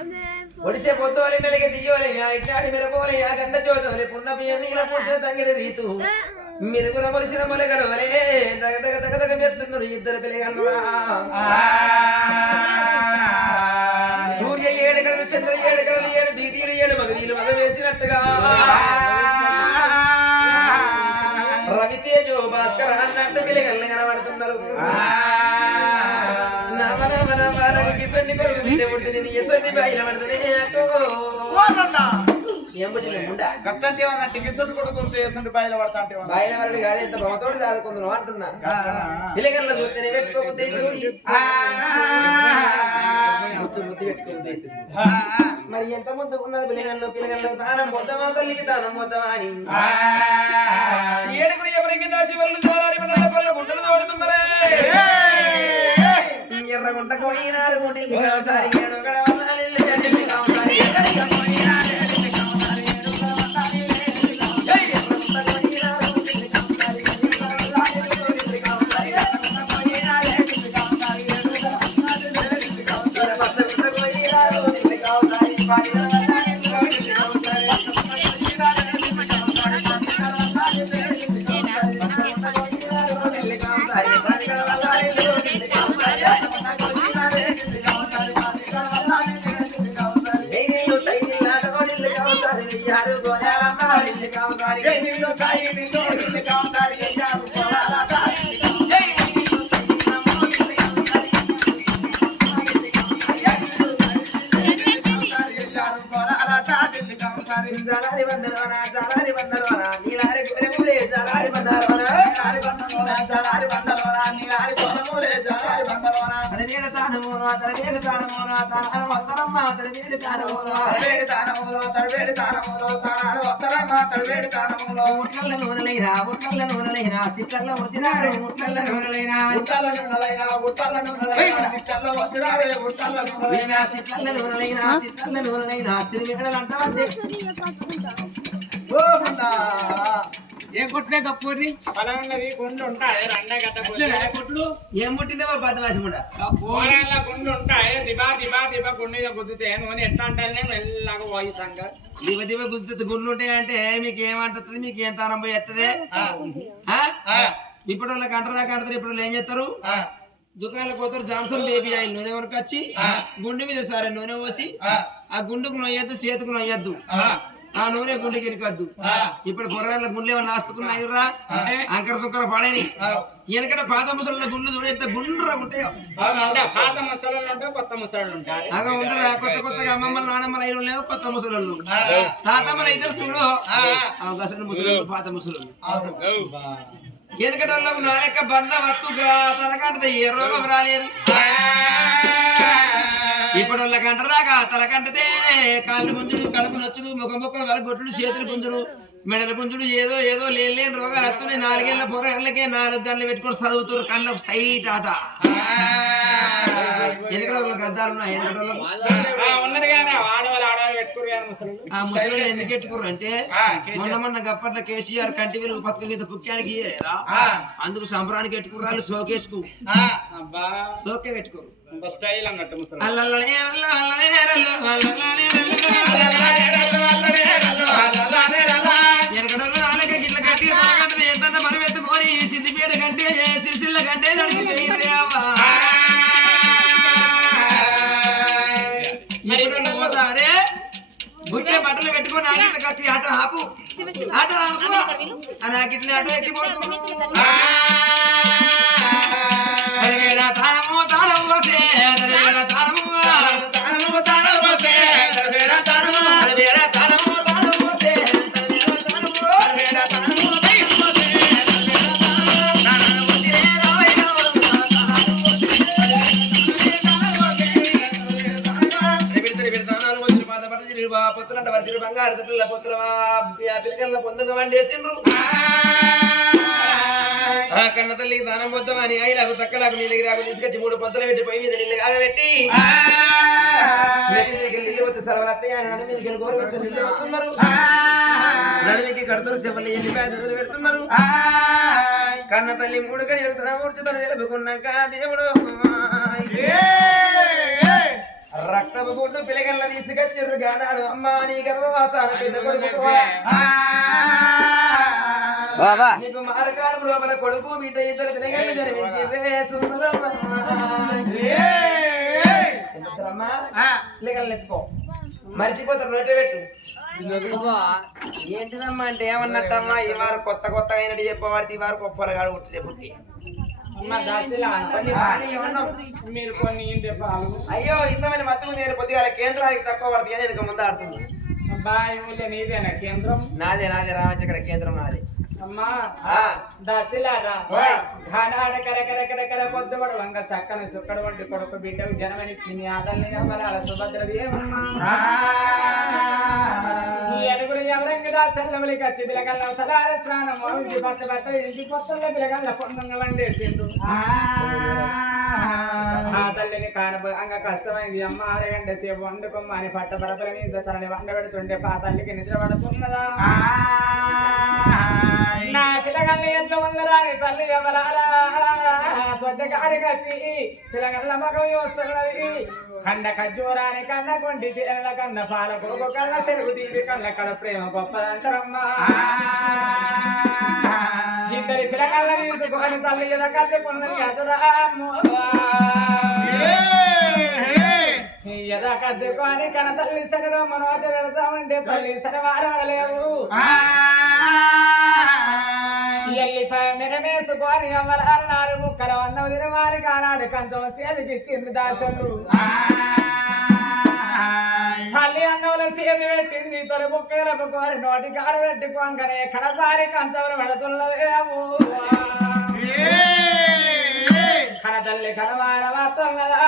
అంటే ఒడిసే పొద్దువలి మెలిగి దియ్యోలి ఇట్లాడి మిరపోలి ఆ గంట చోదోలి పున్న బియ్యం నీళ్ళ పూసిన తంగిడి రీతు మిరుగుల మొలిసిన మొలగలు వలే దగ దగ దగ దగ మెరుతున్నారు ఇద్దరు పిల్లగలు సూర్య ఏడుగడలు చంద్ర ఏడుగడలు ఏడు దీటీలు ఏడు మగవీలు మగ వేసినట్టుగా రవితేజో భాస్కర్ అన్నట్టు పిల్లగల్ని కనబడుతున్నారు కిసండి కొడుకు బిడ్డ పుడుతుంది నీ ఎసండి బాయిల పడుతుంది బాయిల వరడు కాదు ఎంత భ్రమతోడు చదువుకుంటున్నావు అంటున్నా పిల్లగల్ల చూస్తేనే పెట్టుకోబుద్ది ముద్దు ముద్దు పెట్టుకోబుద్ది మరి ఎంత ముద్దు ఉన్నారు పిల్లగల్లో తానం మొత్తమా తల్లికి తానం మొత్తమా అని ఏడుగురు ఎవరికి దాసి వాళ్ళు పళ్ళు గుంటలు తోడుతున్నారే ఎర్రగుంట కోయినారు గుండెలు కావసారి ఏడుగడ వల్లాలి జల్లి కావసారి ఎర్రగుంట కోయినారు జల్లి కావసారి ఏడుగడ వల్లాలి ఎర్రగుంట కోయినారు జల్లి కావసారి జల్లి కావసారి ఎర్రగుంట కోయినారు జల్లి కావసారి ఏడుగడ వల్లాలి జల్లి కావసారి ఎర్రగుంట కోయినారు జల్లి కావసారి పాడిన వల్లాలి జల్లి కావసారి జాలారి బందరవనా జాలారి బందరవనా నీలారి గురెములే జాలారి బందరవనా జాలారి బందరవనా నీలారి గురెములే జాలారి బందరవనా తరవేడ తానమోనా తరవేడ తానమోనా తాన వత్తరమ్మ తరవేడ తానమోనా తరవేడ తానమోనా తరవేడ తానమోనా తాన వత్తరమ్మ తరవేడ తానమోనా ముట్లల్ల నూనెలైనా సిట్టల్ల వసినారే ముట్లల్ల నూనెలైనా సిట్టల్ల వసినారే ముట్లల్ల నూనెలైనా సిట్టల్ల నూనెలైనా తిరిగేడలంటావంటే ఏం కొట్టినా కప్పూరి పలవన్నది గుండు ఉంటాయి అన్న కొట్లు ఏం పుట్టిందే బద్దవాసి కూడా కూరల గుండు ఉంటాయి దిబా దిబా దిబా గుండెగా గుద్దుతే నూనె ఎట్లా అంటే మెల్లగా పోయిస్తాంగా దివ దివ గుద్దు గుండ్లు ఉంటాయంటే మీకు ఏమంటుంది మీకు ఏం తారం పోయి ఎత్తదే ఇప్పుడు వాళ్ళకి అంటరా కడతారు ఇప్పుడు ఏం చేస్తారు దుకాణాలకు పోతారు జాన్సన్ బేబీ ఆయిల్ నూనె వరకు వచ్చి గుండె మీద సరే నూనె పోసి ఆ గుండుకు నొయ్యద్దు చేతుకు నొయ్యద్దు ఆ నూనె గుండెకి ఇరికద్దు ఇప్పుడు పొరగాళ్ళ గుండె ఏమన్నా నాస్తుకున్నాయిరా అంకర దుక్కర పడేది వెనకట పాత ముసళ్ళ గుండె చూడ ఎంత గుండ్రా ఉంటాయో పాత మసాలాలు ఉంటాయి కొత్త మసాలాలు ఉంటాయి అగా ఉండరా కొత్త కొత్తగా అమ్మమ్మలు నానమ్మలు అయిన లేవు కొత్త ముసలు తాతమ్మలు ఇద్దరు చూడు గసడు ముసలు పాత ముసలు వెనకట వాళ్ళకు నా యొక్క బంద వత్తుగా తలకంటది ఏ రోగం రాలేదు ఇప్పుడు వాళ్ళకంటరాగా తలకంటతే కాళ్ళు పుంజుడు కడుపు నచ్చుడు ముఖం ముఖం వాళ్ళ బొట్టుడు చేతులు పుంజుడు మెడల పుంజుడు ఏదో ఏదో లేని రోగాలు వస్తున్నాయి 4 ఏళ్ల పొరగళ్ళకే 4 గంటలు పెట్టుకొని చదువుతారు కళ్ళు సైట్ ఆట వెనకడ వాళ్ళకి అద్దాలు ఉన్నాయి ఆ ముసలి ఎందుకు పెట్టుకోరు అంటే మొన్న గప్పట్ల కేసీఆర్ కంటి వెలుగు పక్క మీద పుక్కానికి ఇయ్యలేదా అందుకు సంబరానికి పెట్టుకున్నారు సోకేసుకు సోకే పెట్టుకోరు స్టైల్ అన్నట్టు ముసలి ఎనకడలో నాలుక గిట్ల గట్టిగా తాగంటది ఏంటన్నా మనం ఎత్తుకొని సిద్దిపేట కంటే సిరిసిల్ల కంటే నడిచిపోయింది ఇప్పుడు పోతారే గుట్టే బట్టలు పెట్టుకొని నాకిట్లకి వచ్చి ఆటో ఆపు నాకిట్ల ఆటో ఎక్కిపోతు తానము తానం పోసే తానము పొత్తులంట వసిరు బంగారు తట్ల పొత్తుల పిల్లకల్ల పొందుగా వండేసిండ్రు కన్న తల్లికి దానం పొద్దామని ఐలాకు తక్కలకు నీళ్ళకి రాకు తీసుకొచ్చి 3 పొద్దులు పెట్టి పొయ్యి మీద నీళ్ళు కాగబెట్టి నీళ్ళు వద్ద సరవత్తయ్య నడుమికి గోరు పెడుతున్నారు నడుమికి కడుతున్నారు చెవులు ఎన్ని పేదలు పెడుతున్నారు కన్న తల్లి 3 గడియలు తన మూర్చుతో నిలుపుకున్నాక దేవుడు రక్తపు గుడ్డు పిల్లగల్ల తీసుకొచ్చిర్రు గానాడు అమ్మా నీ గర్భవాసాన పెద్ద కొడుకు నీకు మార్కాడు లోపల కొడుకు బిడ్డ ఇద్దరు పిల్లగల్ని జన్మించిర్రే సుందరమ్మ పిల్లగల్ని ఎత్తుకో మర్చిపోతారు నోటే పెట్టు ఏంటిదమ్మా అంటే ఏమన్నట్టమ్మా ఈ వారు కొత్త కొత్తగా అయినట్టు చెప్పవాడితే ఈ వారు గొప్పలు కాడు పుట్టి పుట్టి మీరు కొన్ని ఇంటి పాలు అయ్యో ఇంతమంది మత్తు నేను కొద్దిగా కేంద్రానికి తక్కువ పడుతుంది అని నేను ముందు ఆడుతుంది బాయ్ నీదేనా కేంద్రం నాదే రామచక్ర కేంద్రం నాది అమ్మా దశలారా ఘనాడ కర కర కర కర పొద్దుబడు వంగ సక్కని సుక్కడు వంటి కొడుకు బిడ్డకు జన్మనిచ్చింది ఆ తల్లి అమలాల సుభద్రదేవమ్మా ఈ అడుగులు ఎవరంగి దాసల్లములి కచ్చి పిలగల్ల సలార స్నానం ఇంటి పట్ట బట్ట ఇంటి కొత్తల్లో పిలగల్ల పొందంగ వండేసిండు ఆ తల్లిని కానబోంగ కష్టమైంది అమ్మ అరగంట సేపు వండుకోమ్మ అని పట్ట పరపలని తనని వండబెడుతుంటే ఆ తల్లికి నిద్ర పడుతున్నదా నా పిల్లగల్ని ఎట్లా ఉన్నదాని తల్లి ఎవరారా దొడ్డ కాడికొచ్చి పిల్లగల్ల మగం చూస్తున్నది కండ ఖర్జూరాని కన్న కొండి తీరల కన్న పాల కొడుకు కన్న సెరుగు తీపి కన్న కడ ప్రేమ గొప్పదంటారమ్మా ఇద్దరి పిల్లగల్ల తీసుకొని తల్లి ఇలా కట్టుకున్నది అదురా ఎదా కద్దుకొని కన తల్లి సగరు మనోత పెడతామంటే తల్లి సరవారం అడలేవు ఎల్లిపాయ మెరమేసుకొని అమరాలు 4 ముక్కల అన్నం తినవారి కానాడు కంచం సేదికిచ్చింది దాసలు తల్లి అన్నంలో సేది పెట్టింది తొలి బుక్కల బుక్కోని నోటి కాడ పెట్టుకోగానే కడసారి కంచం పెడుతున్నదేమో కన తల్లి కనవార వస్తున్నదా